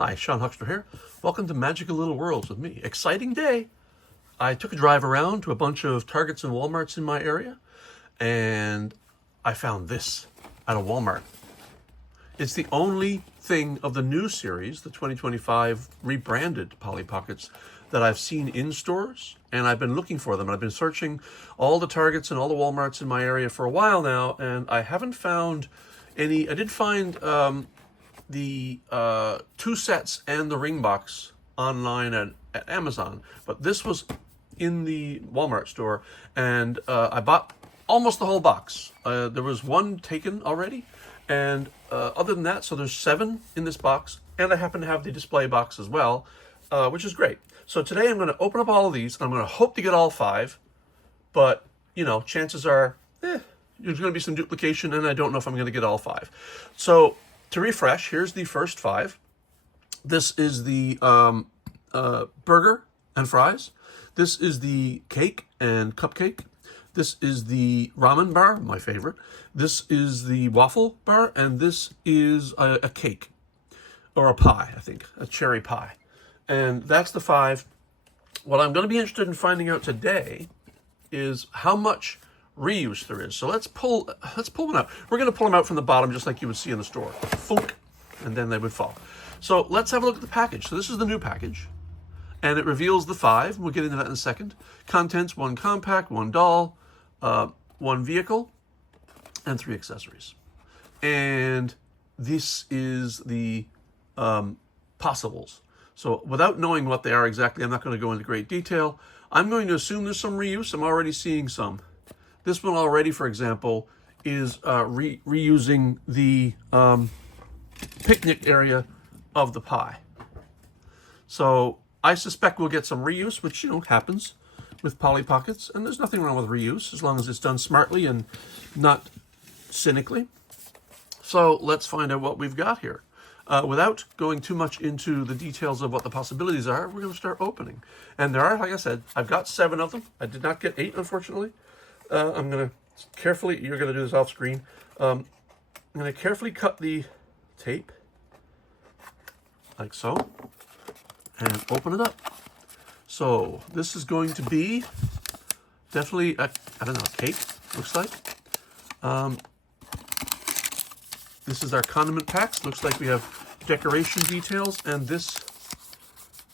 Hi, Sean Huxter here. Welcome to Magical Little Worlds with me. Exciting day. I took a drive around to a bunch of Targets and Walmarts in my area, and I found this at a Walmart. It's the only thing of the new series, the 2025 rebranded Polly Pockets, that I've seen in stores, and I've been looking for them. I've been searching all the Targets and all the Walmarts in my area for a while now, and I haven't found any. I did find the two sets and the ring box online at Amazon, but this was in the Walmart store, and I bought almost the whole box. There was one taken already, and other than that, so there's 7 in this box, and I happen to have the display box as well, which is great. So today I'm going to open up all of these, and I'm going to hope to get all 5, but, you know, chances are, there's going to be some duplication, and I don't know if I'm going to get all 5. So to refresh, here's the first 5. This is the burger and fries. This is the cake and cupcake. This is the ramen bar, my favorite. This is the waffle bar, and this is a cake, or a pie, I think, a cherry pie. And that's the 5. What I'm going to be interested in finding out today is how much reuse there is. So let's pull one out. We're going to pull them out from the bottom just like you would see in the store. Funk, and then they would fall. So let's have a look at the package. So this is the new package, and it reveals the 5. We'll get into that in a second. Contents: 1 compact, 1 doll, 1 vehicle, and 3 accessories. And this is the possibles. So without knowing what they are exactly, I'm not going to go into great detail. I'm going to assume there's some reuse. I'm already seeing some. This one already, for example, is reusing the picnic area of the pie. So I suspect we'll get some reuse, which, you know, happens with Polly Pockets. And there's nothing wrong with reuse as long as it's done smartly and not cynically. So let's find out what we've got here. Without going too much into the details of what the possibilities are, we're going to start opening. And there are, like I said, I've got 7 of them. I did not get 8, unfortunately. I'm going to carefully, you're going to do this off screen. I'm going to carefully cut the tape, like so, and open it up. So this is going to be definitely, I don't know, a cake, looks like. This is our condiment packs. Looks like we have decoration details, and this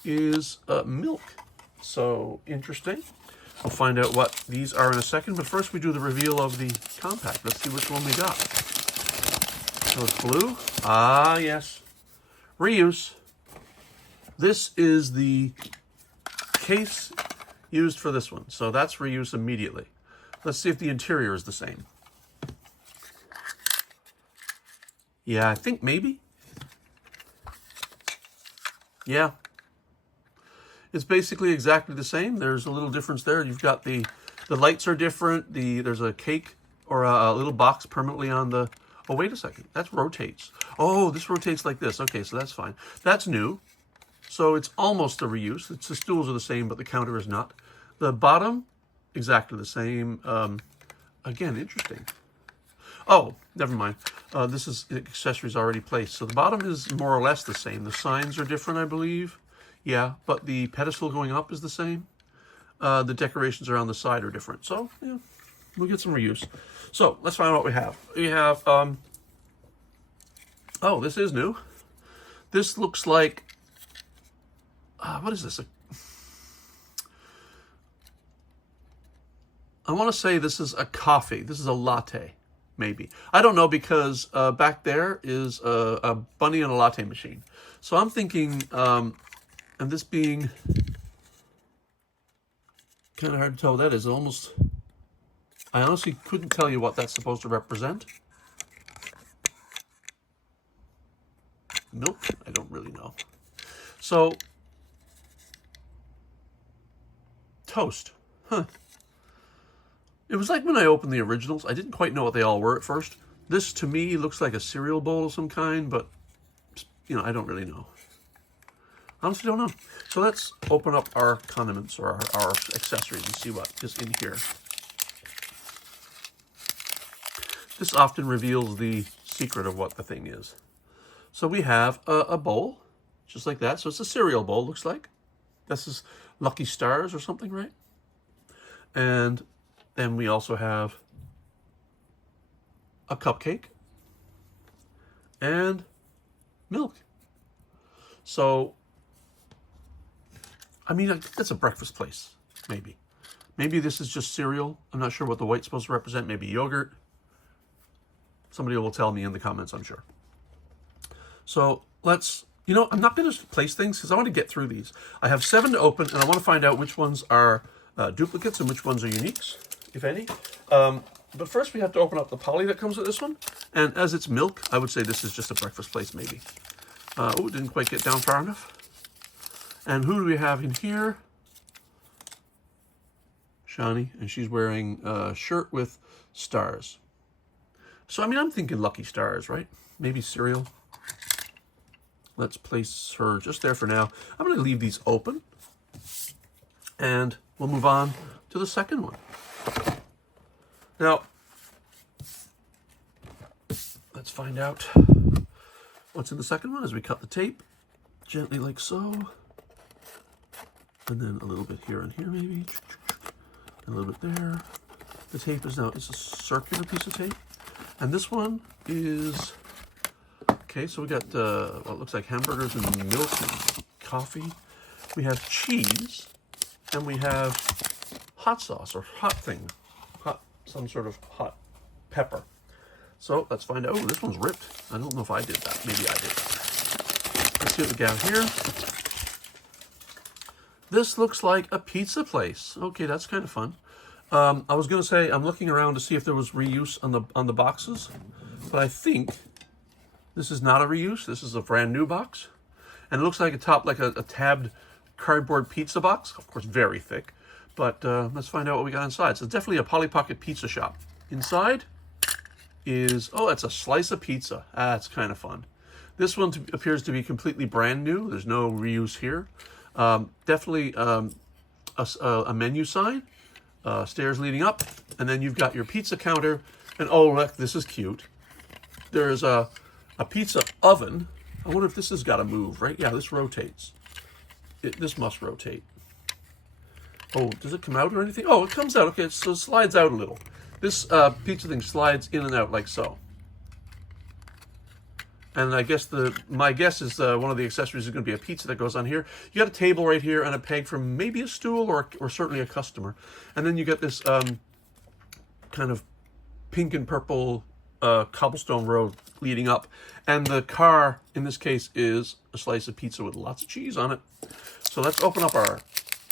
is milk. So interesting. We'll find out what these are in a second, but first we do the reveal of the compact. Let's see which one we got. So it's blue. Ah, yes. Reuse. This is the case used for this one. So that's reuse immediately. Let's see if the interior is the same. Yeah, I think maybe. Yeah. It's basically exactly the same. There's a little difference there. You've got the lights are different. There's a cake or a little box permanently on the... Oh, wait a second. That rotates. Oh, this rotates like this. Okay, so that's fine. That's new. So it's almost a reuse. The stools are the same, but the counter is not. The bottom, exactly the same. Again, interesting. Oh, never mind. This is accessories already placed. So the bottom is more or less the same. The signs are different, I believe. Yeah, but the pedestal going up is the same. The decorations around the side are different. So, yeah, we'll get some reuse. So, let's find out what we have. We have, oh, this is new. This looks like, what is this? I want to say this is a coffee. This is a latte, maybe. I don't know, because back there is a bunny and a latte machine. So I'm thinking... and this being kind of hard to tell what that is. Almost, I honestly couldn't tell you what that's supposed to represent. Milk? I don't really know. So, toast. Huh. It was like when I opened the originals. I didn't quite know what they all were at first. This, to me, looks like a cereal bowl of some kind, but, you know, I don't really know. Honestly, don't know. So let's open up our condiments or our accessories and see what is in here. This often reveals the secret of what the thing is. So we have a bowl, just like that. So it's a cereal bowl, looks like. This is Lucky Stars or something, right? And then we also have a cupcake and milk. So, I mean, that's a breakfast place, maybe. Maybe this is just cereal. I'm not sure what the white's supposed to represent. Maybe yogurt. Somebody will tell me in the comments, I'm sure. So let's, I'm not going to place things because I want to get through these. I have 7 to open, and I want to find out which ones are duplicates and which ones are uniques, if any. But first we have to open up the poly that comes with this one. And as it's milk, I would say this is just a breakfast place, maybe. Oh, it didn't quite get down far enough. And who do we have in here? Shani, and she's wearing a shirt with stars. So, I mean, I'm thinking Lucky Stars, right? Maybe cereal. Let's place her just there for now. I'm going to leave these open. And we'll move on to the second one. Now, let's find out what's in the second one as we cut the tape. Gently like so. And then a little bit here and here, maybe. A little bit there. The tape is now, it's a circular piece of tape. And this one is, okay, so we got what looks like hamburgers and milk and coffee. We have cheese, and we have hot sauce or hot thing. Some sort of hot pepper. So let's find out. Oh, this one's ripped. I don't know if I did that. Maybe I did. Let's see what we got here. This looks like a pizza place. Okay, that's kind of fun. I was going to say I'm looking around to see if there was reuse on the boxes, but I think this is not a reuse. This is a brand new box, and it looks like a tabbed cardboard pizza box. Of course, very thick. But let's find out what we got inside. So it's definitely a Polly Pocket pizza shop. Inside is, oh, it's a slice of pizza. That's kind of fun. This one appears to be completely brand new. There's no reuse here. Definitely a menu sign, stairs leading up, and then you've got your pizza counter. And oh, look, this is cute. There's a pizza oven. I wonder if this has got to move, right? Yeah, this rotates. This must rotate. Oh, does it come out or anything? Oh, it comes out. Okay, so it slides out a little. This pizza thing slides in and out like so. And I guess my guess is one of the accessories is going to be a pizza that goes on here. You got a table right here and a peg for maybe a stool or certainly a customer. And then you get this kind of pink and purple cobblestone road leading up. And the car, in this case, is a slice of pizza with lots of cheese on it. So let's open up our...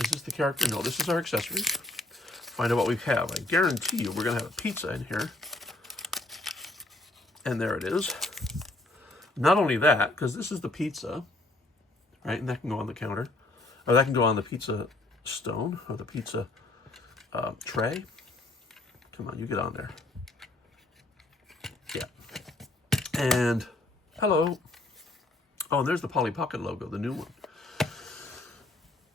Is this the character? No, this is our accessories. Find out what we have. I guarantee you we're going to have a pizza in here. And there it is. Not only that, because this is the pizza, right? And that can go on the counter. Or that can go on the pizza stone or the pizza tray. Come on, you get on there. Yeah. And hello. Oh, and there's the Polly Pocket logo, the new one,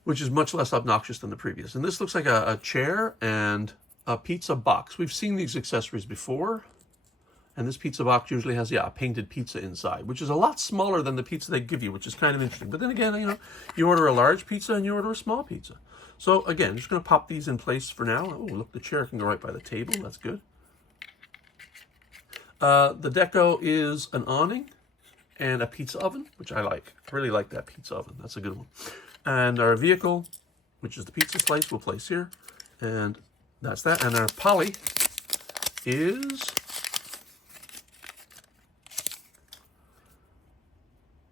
which is much less obnoxious than the previous. And this looks like a chair and a pizza box. We've seen these accessories before. And this pizza box usually has, a painted pizza inside, which is a lot smaller than the pizza they give you, which is kind of interesting. But then again, you order a large pizza and you order a small pizza. So again, just going to pop these in place for now. Oh, look, the chair can go right by the table. That's good. The deco is an awning and a pizza oven, which I like. I really like that pizza oven. That's a good one. And our vehicle, which is the pizza slice, we'll place here. And that's that. And our Polly is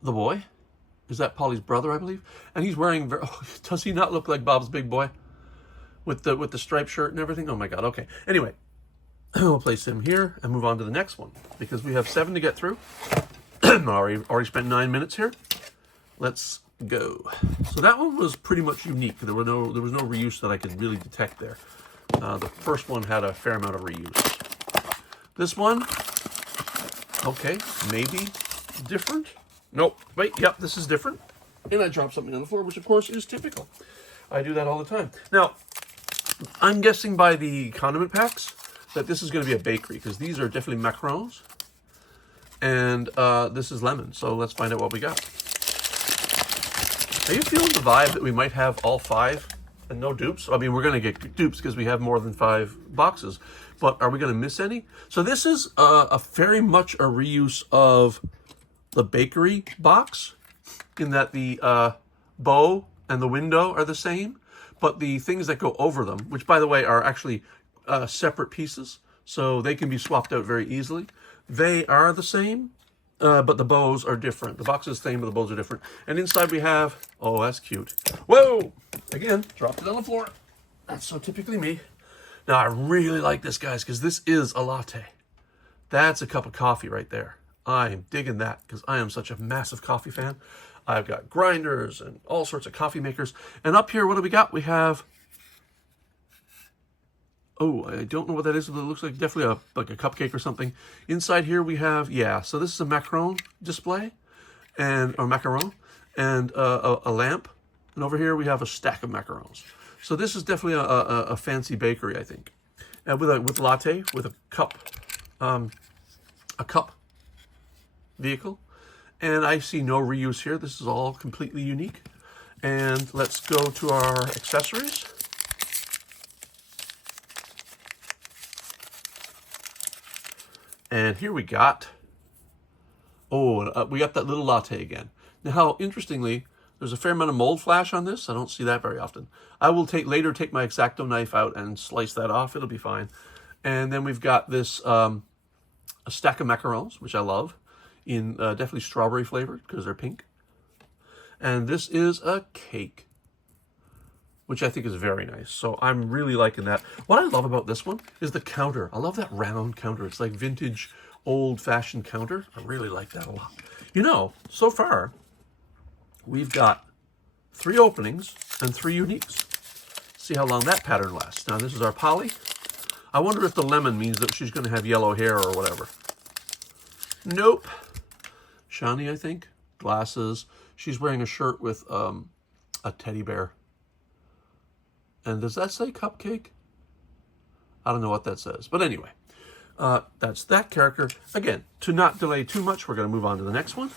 the boy. Is that Polly's brother, I believe? And he's wearing, does he not look like Bob's big boy? With the striped shirt and everything? Oh my God, okay. Anyway, we'll place him here and move on to the next one because we have 7 to get through. already spent 9 minutes here. Let's go. So that one was pretty much unique. There was no reuse that I could really detect there. The first one had a fair amount of reuse. This one, okay, maybe different. Nope, wait, yep, this is different. And I dropped something on the floor, which of course is typical. I do that all the time. Now, I'm guessing by the condiment packs that this is going to be a bakery because these are definitely macarons. And this is lemon. So let's find out what we got. Are you feeling the vibe that we might have all 5 and no dupes? I mean, we're going to get dupes because we have more than 5 boxes, but are we going to miss any? So this is a very much a reuse of the bakery box, in that the bow and the window are the same, but the things that go over them, which by the way are actually separate pieces, so they can be swapped out very easily, they are the same. But the bows are different. The box is the same, but the bows are different. And inside we have, oh, that's cute. Whoa! Again, dropped it on the floor. That's so typically me. Now, I really like this, guys, because this is a latte. That's a cup of coffee right there. I am digging that, because I am such a massive coffee fan. I've got grinders and all sorts of coffee makers. And up here, what do we got? We have, oh, I don't know what that is, but it looks like definitely like a cupcake or something. Inside here we have, yeah, so this is a macaron display, or macaron, and a lamp. And over here we have a stack of macarons. So this is definitely a fancy bakery, I think. And with latte, with a cup vehicle. And I see no reuse here. This is all completely unique. And let's go to our accessories. And here we got, we got that little latte again. Now, interestingly, there's a fair amount of mold flash on this. I don't see that very often. I will later take my X-Acto knife out and slice that off. It'll be fine. And then we've got this, a stack of macarons, which I love, in definitely strawberry flavored because they're pink. And this is a cake, which I think is very nice. So I'm really liking that. What I love about this one is the counter. I love that round counter. It's like vintage, old-fashioned counter. I really like that a lot. You know, so far, we've got 3 openings and 3 uniques. See how long that pattern lasts. Now, this is our Polly. I wonder if the lemon means that she's going to have yellow hair or whatever. Nope. Shani, I think. Glasses. She's wearing a shirt with a teddy bear. And does that say cupcake? I don't know what that says. But anyway, that's that character. Again, to not delay too much, we're going to move on to the next one.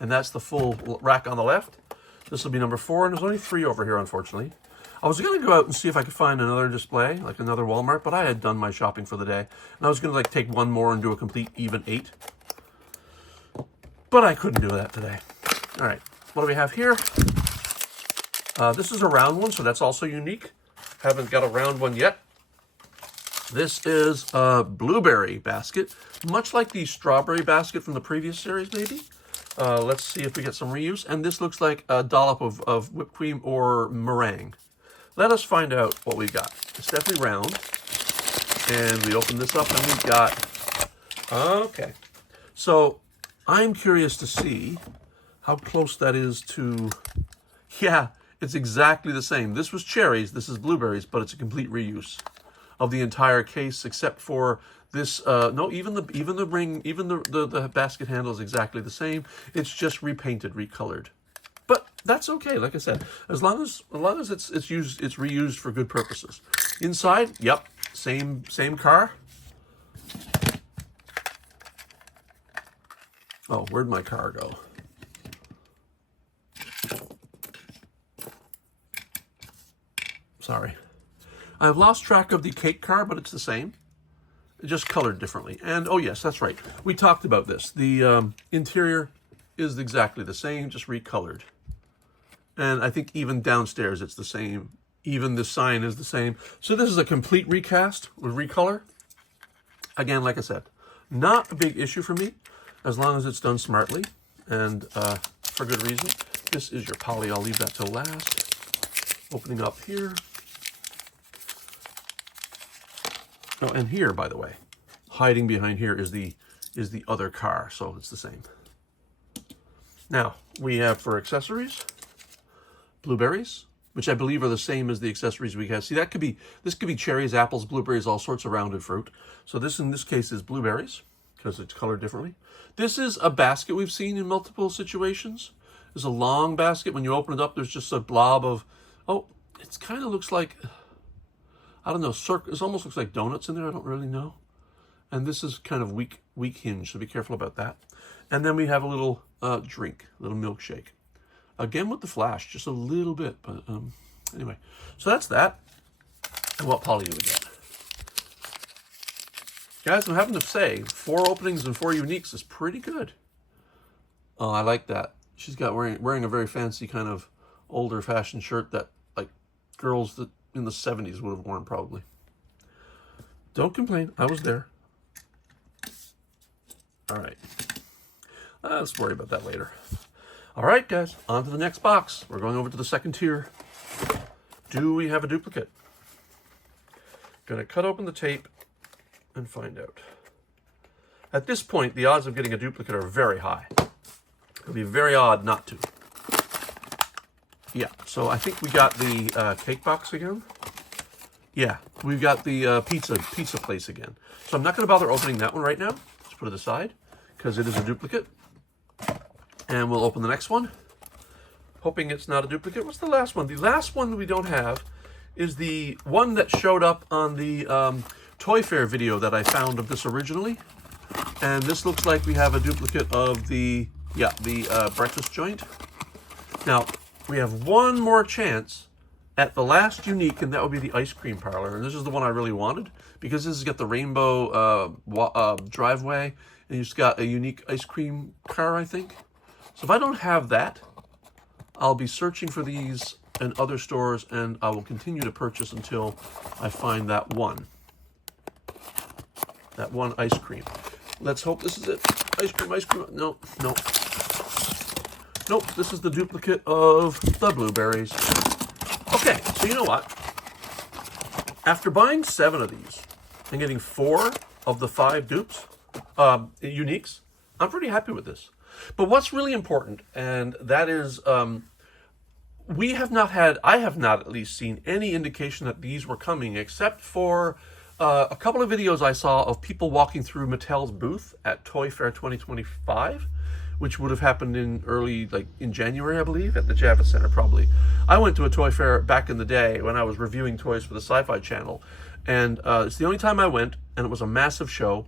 And that's the full rack on the left. This will be number 4, and there's only 3 over here, unfortunately. I was going to go out and see if I could find another display, like another Walmart, but I had done my shopping for the day. And I was going to take one more and do a complete even 8. But I couldn't do that today. All right, what do we have here? This is a round one, so that's also unique. Haven't got a round one yet. This is a blueberry basket, much like the strawberry basket from the previous series, maybe. Let's see if we get some reuse. And this looks like a dollop of whipped cream or meringue. Let us find out what we've got. It's definitely round. And we open this up and we've got, okay. So I'm curious to see how close that is to, yeah, it's exactly the same. This was cherries, this is blueberries, but it's a complete reuse of the entire case, except for this. No, even the ring, even the basket handle is exactly the same. It's just repainted, recolored. But that's okay. Like I said, as long as it's reused for good purposes. Inside, yep, same car. Oh, where'd my car go? Sorry. I've lost track of the cake car, but it's the same. Just colored differently. And, oh yes, that's right. We talked about this. The interior is exactly the same, just recolored. And I think even downstairs it's the same. Even the sign is the same. So this is a complete recast with recolor. Again, like I said, not a big issue for me, as long as it's done smartly and for good reason. This is your Polly. I'll leave that till last. Opening up here. Oh, and here, by the way, hiding behind here is the other car, so it's the same. Now, we have for accessories, blueberries, which I believe are the same as the accessories we have. See, this could be cherries, apples, blueberries, all sorts of rounded fruit. So this, in this case, is blueberries, because it's colored differently. This is a basket we've seen in multiple situations. It's a long basket. When you open it up, there's just a blob of, oh, it kind of looks like, I don't know, it almost looks like donuts in there. I don't really know. And this is kind of weak hinge, so be careful about that. And then we have a little drink, a little milkshake. Again with the flash, just a little bit, but anyway. So that's that. And what Polly do we get? Guys, I'm having to say, 4 openings and 4 uniques is pretty good. Oh, I like that. She's got wearing a very fancy kind of older fashioned shirt that like girls that in the 70s would have worn probably. Don't complain, I was there. All right. Let's worry about that later. All right, guys, on to the next box. We're going over to the second tier. Do we have a duplicate? Gonna cut open the tape and find out. At this point, the odds of getting a duplicate are very high. It'll be very odd not to. Yeah, so I think we got the cake box again. Yeah, we've got the pizza place again. So I'm not going to bother opening that one right now. Let's put it aside because it is a duplicate. And we'll open the next one, hoping it's not a duplicate. What's the last one? The last one we don't have is the one that showed up on the Toy Fair video that I found of this originally. And this looks like we have a duplicate of the breakfast joint. Now, we have one more chance at the last unique, and that would be the ice cream parlor. And this is the one I really wanted because this has got the rainbow driveway, and you've got a unique ice cream car, I think. So if I don't have that, I'll be searching for these in other stores, and I will continue to purchase until I find that one. That one ice cream. Let's hope this is it. Ice cream. No. Nope, this is the duplicate of the blueberries. Okay, so you know what? After buying 7 of these and getting 4 of the 5 dupes, uniques, I'm pretty happy with this. But what's really important, and that is, I have not at least seen any indication that these were coming, except for a couple of videos I saw of people walking through Mattel's booth at Toy Fair 2025, which would have happened in January, I believe, at the Javits Center, probably. I went to a Toy Fair back in the day when I was reviewing toys for the Sci-Fi Channel, and it's the only time I went, and it was a massive show.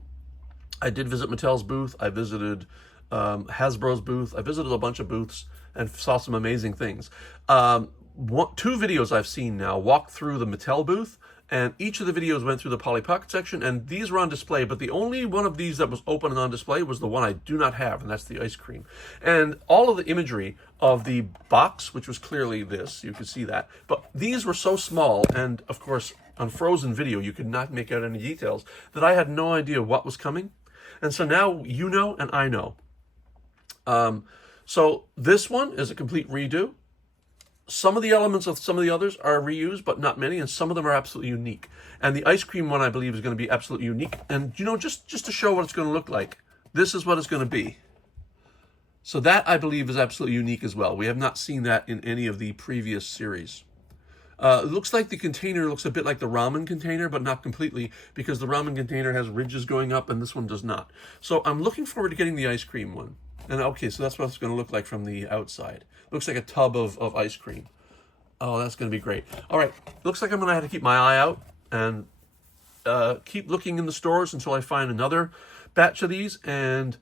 I did visit Mattel's booth. I visited Hasbro's booth. I visited a bunch of booths and saw some amazing things. 2 videos I've seen now walk through the Mattel booth, and each of the videos went through the Polly Pocket section, and these were on display, but the only one of these that was open and on display was the one I do not have, and that's the ice cream. And all of the imagery of the box, which was clearly this, you could see that, but these were so small, and of course, on frozen video, you could not make out any details, that I had no idea what was coming. And so now you know, and I know. So this one is a complete redo. Some of the elements of some of the others are reused, but not many, and some of them are absolutely unique. And the ice cream one, I believe, is going to be absolutely unique. And, you know, just to show what it's going to look like, this is what it's going to be. So that, I believe, is absolutely unique as well. We have not seen that in any of the previous series. It looks like the container looks a bit like the ramen container, but not completely, because the ramen container has ridges going up, and this one does not. So I'm looking forward to getting the ice cream one. And okay, so that's what it's going to look like from the outside. Looks like a tub of ice cream. Oh, that's going to be great. All right, looks like I'm going to have to keep my eye out and keep looking in the stores until I find another batch of these and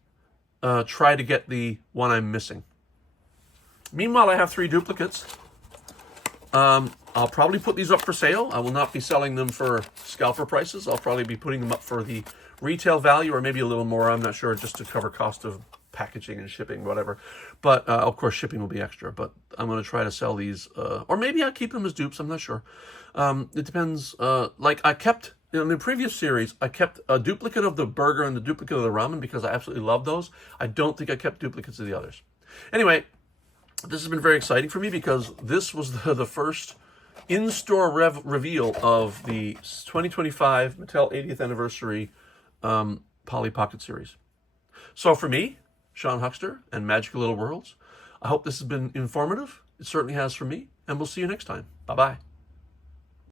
try to get the one I'm missing. Meanwhile, I have 3 duplicates. I'll probably put these up for sale. I will not be selling them for scalper prices. I'll probably be putting them up for the retail value, or maybe a little more, I'm not sure, just to cover cost of packaging and shipping, whatever. But of course, shipping will be extra. But I'm going to try to sell these, or maybe I'll keep them as dupes. I'm not sure. It depends. Like I kept in the previous series, I kept a duplicate of the burger and the duplicate of the ramen because I absolutely love those. I don't think I kept duplicates of the others. Anyway, this has been very exciting for me because this was the first in-store reveal of the 2025 Mattel 80th Anniversary Polly Pocket series. So for me, Sean Huckster and Magical Little Worlds, I hope this has been informative. It certainly has for me, and we'll see you next time. Bye-bye.